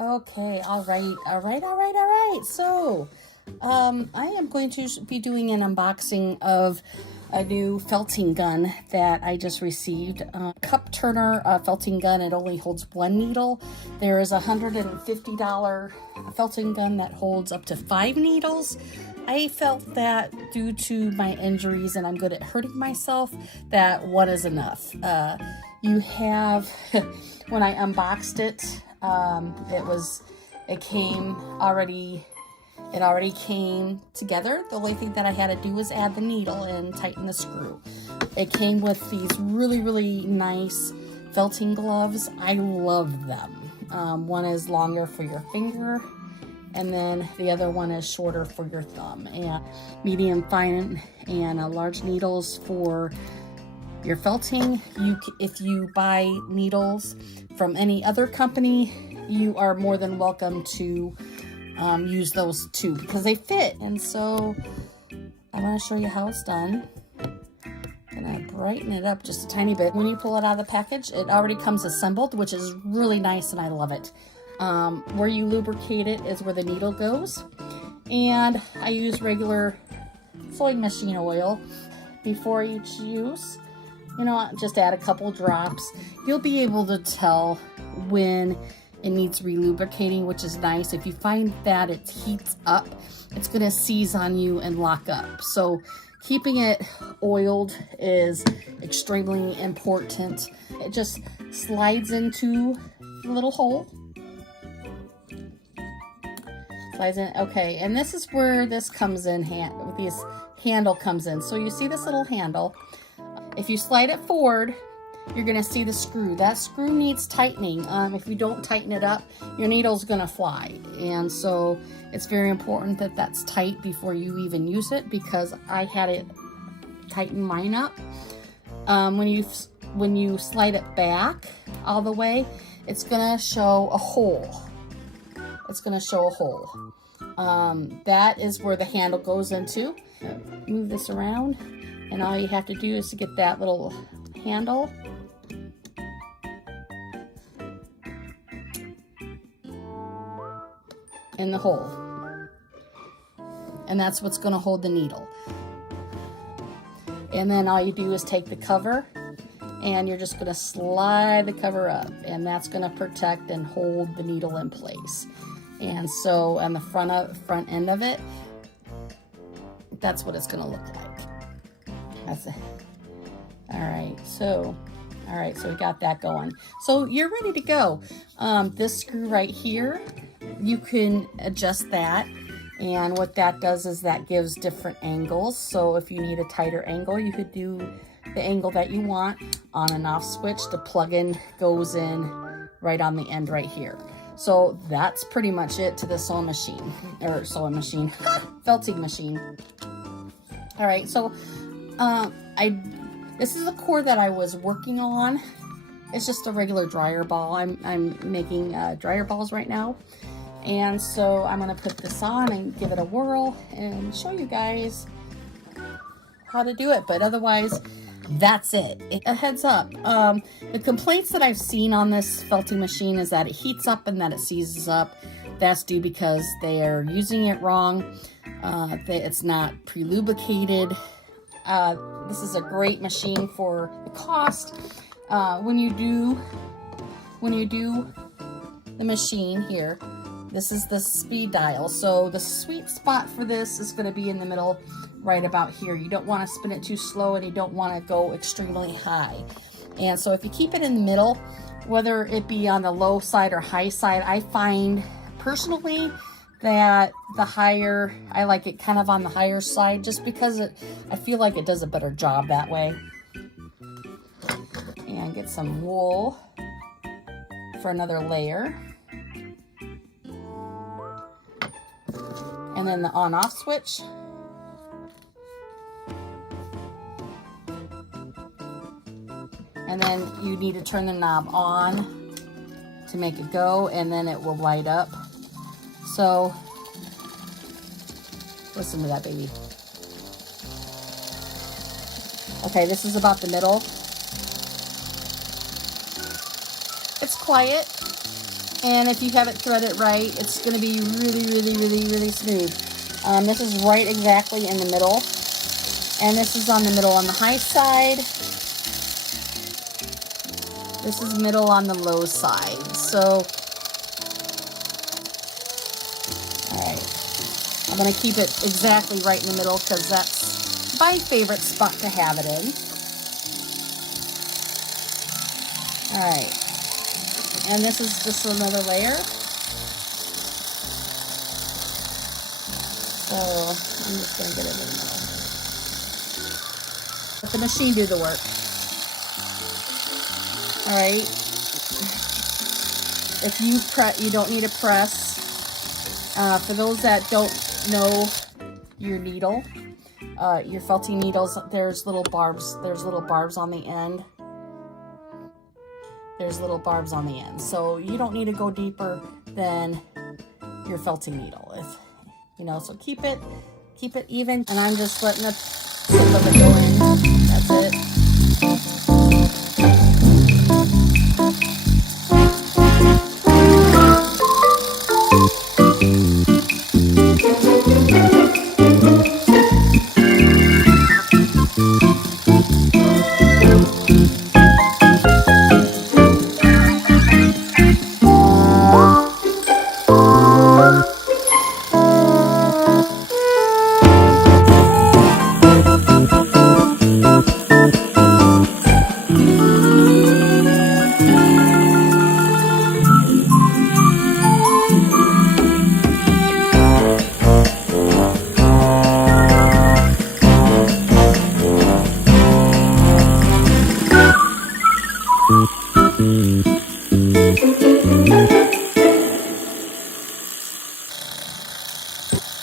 Okay, all right. So, I am going to be doing an unboxing of a new felting gun that I just received. Cupturner felting gun. It only holds one needle. There is a $150 felting gun that holds up to 5 needles. I felt that due to my injuries and I'm good at hurting myself, that one is enough. You have, when I unboxed it, it already came together. The only thing that I had to do was add the needle and tighten the screw. It came with these really nice felting gloves. I love them. One is longer for your finger, and then the other one is shorter for your thumb. And medium, fine, and large needles for your felting. If you buy needles from any other company, you are more than welcome to use those too, because they fit. And so I want to show you how it's done. I'm gonna brighten it up just a tiny bit. When you pull it out of the package, it already comes assembled, which is really nice and I love it. Where you lubricate it is where the needle goes. And I use regular sewing machine oil before each use. You know, just add a couple drops. You'll be able to tell when it needs relubricating, which is nice. If you find that it heats up, it's gonna seize on you and lock up. So keeping it oiled is extremely important. It just slides into the little hole. Slides in, okay, and this is where this comes in, this handle comes in. So you see this little handle. If you slide it forward, you're gonna see the screw. That screw needs tightening. If you don't tighten it up, your needle's gonna fly. And so it's very important that that's tight before you even use it, because I had it tighten mine up. When you slide it back all the way, it's gonna show a hole. It's gonna show a hole. That is where the handle goes into. Move this around, and all you have to do is to get that little handle in the hole, and that's what's going to hold the needle. And then all you do is take the cover, and you're just going to slide the cover up, and that's going to protect and hold the needle in place. And so on the front end of it, that's what it's going to look like. That's it. All right, so we got that going. So you're ready to go. This screw right here, you can adjust that, and what that does is that gives different angles. So if you need a tighter angle, you could do the angle that you want. On and off switch, the plug-in goes in right on the end right here. So that's pretty much it to the felting machine. All right, so this is a core that I was working on. It's just a regular dryer ball. I'm making dryer balls right now. And so I'm gonna put this on and give it a whirl and show you guys how to do it. But otherwise, that's it. A heads up, the complaints that I've seen on this felting machine is that it heats up and that it seizes up. That's due because they are using it wrong. It's not pre-lubricated. This is a great machine for the cost. When you do the machine here, this is the speed dial. So the sweet spot for this is going to be in the middle, right about here. You don't want to spin it too slow, and you don't want to go extremely high. And so if you keep it in the middle, whether it be on the low side or high side, I find personally that the higher, I like it kind of on the higher side, just because I feel like it does a better job that way. And get some wool for another layer. And then the on-off switch. And then you need to turn the knob on to make it go, and then it will light up. So, listen to that, baby. Okay, this is about the middle. It's quiet. And if you have it threaded right, it's going to be really, really, really, really smooth. This is right exactly in the middle. And this is on the middle on the high side. This is middle on the low side. So, alright. I'm going to keep it exactly right in the middle because that's my favorite spot to have it in. Alright. And this is just another layer. So I'm just going to get it in the middle. Let the machine do the work. All right. If you don't need a press. For those that don't know your needle, your felting needles, there's little barbs. There's little barbs on the end. There's little barbs on the end, so you don't need to go deeper than your felting needle. If you know, so keep it even. And I'm just letting the tip of it go in. That's it.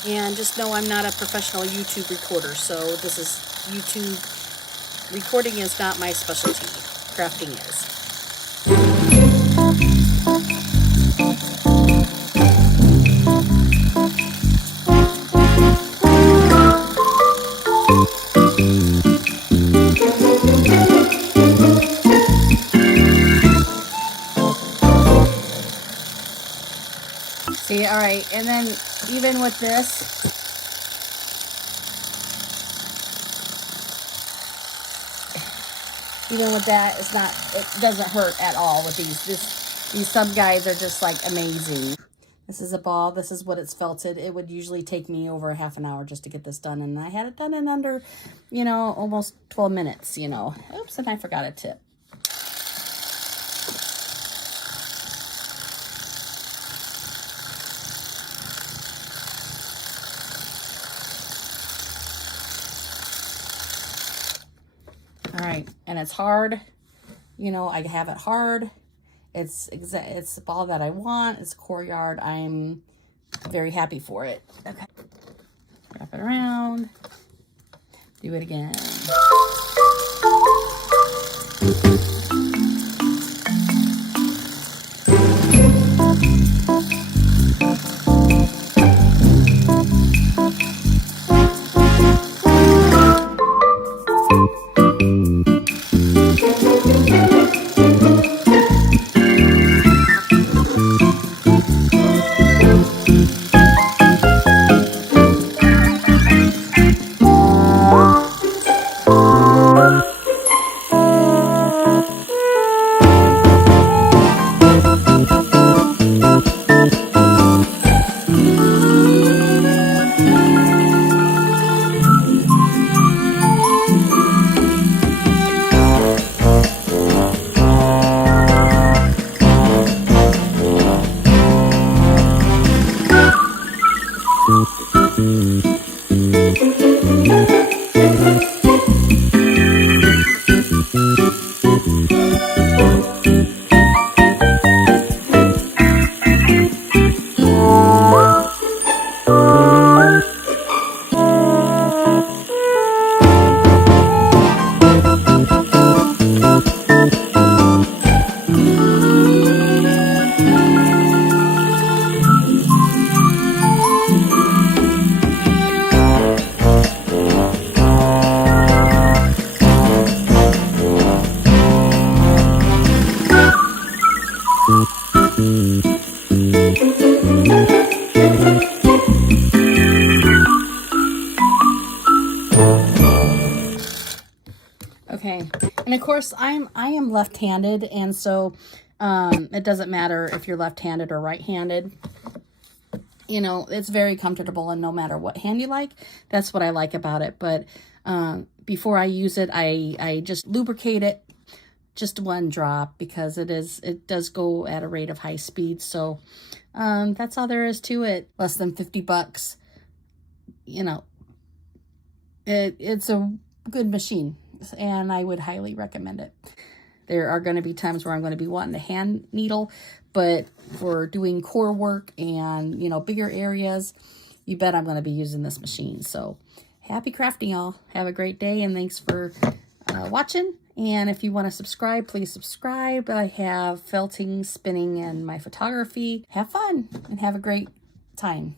And just know I'm not a professional YouTube recorder, so this is YouTube. Recording is not my specialty. Crafting is. See, all right, and then even with this, even with that, it doesn't hurt at all with these. These sub guides are just like amazing. This is a ball. This is what it's felted. It would usually take me over half an hour just to get this done, and I had it done in under, you know, almost 12 minutes, you know. Oops, and I forgot a tip. All right, and it's hard. You know, I have it hard. It's the ball that I want. It's a core yard. I'm very happy for it. Okay, wrap it around. Do it again. Okay, and of course I am left-handed, and so it doesn't matter if you're left-handed or right-handed. You know, it's very comfortable, and no matter what hand you like, that's what I like about it. But before I use it, I just lubricate it, just one drop, because it does go at a rate of high speed. So that's all there is to it. Less than 50 bucks. You know, it's a good machine, and I would highly recommend it. There are going to be times where I'm going to be wanting a hand needle, but for doing core work and, you know, bigger areas, you bet I'm going to be using this machine. So happy crafting, y'all. Have a great day, and thanks for watching. And if you want to subscribe, please subscribe. I have felting, spinning, and my photography. Have fun and have a great time.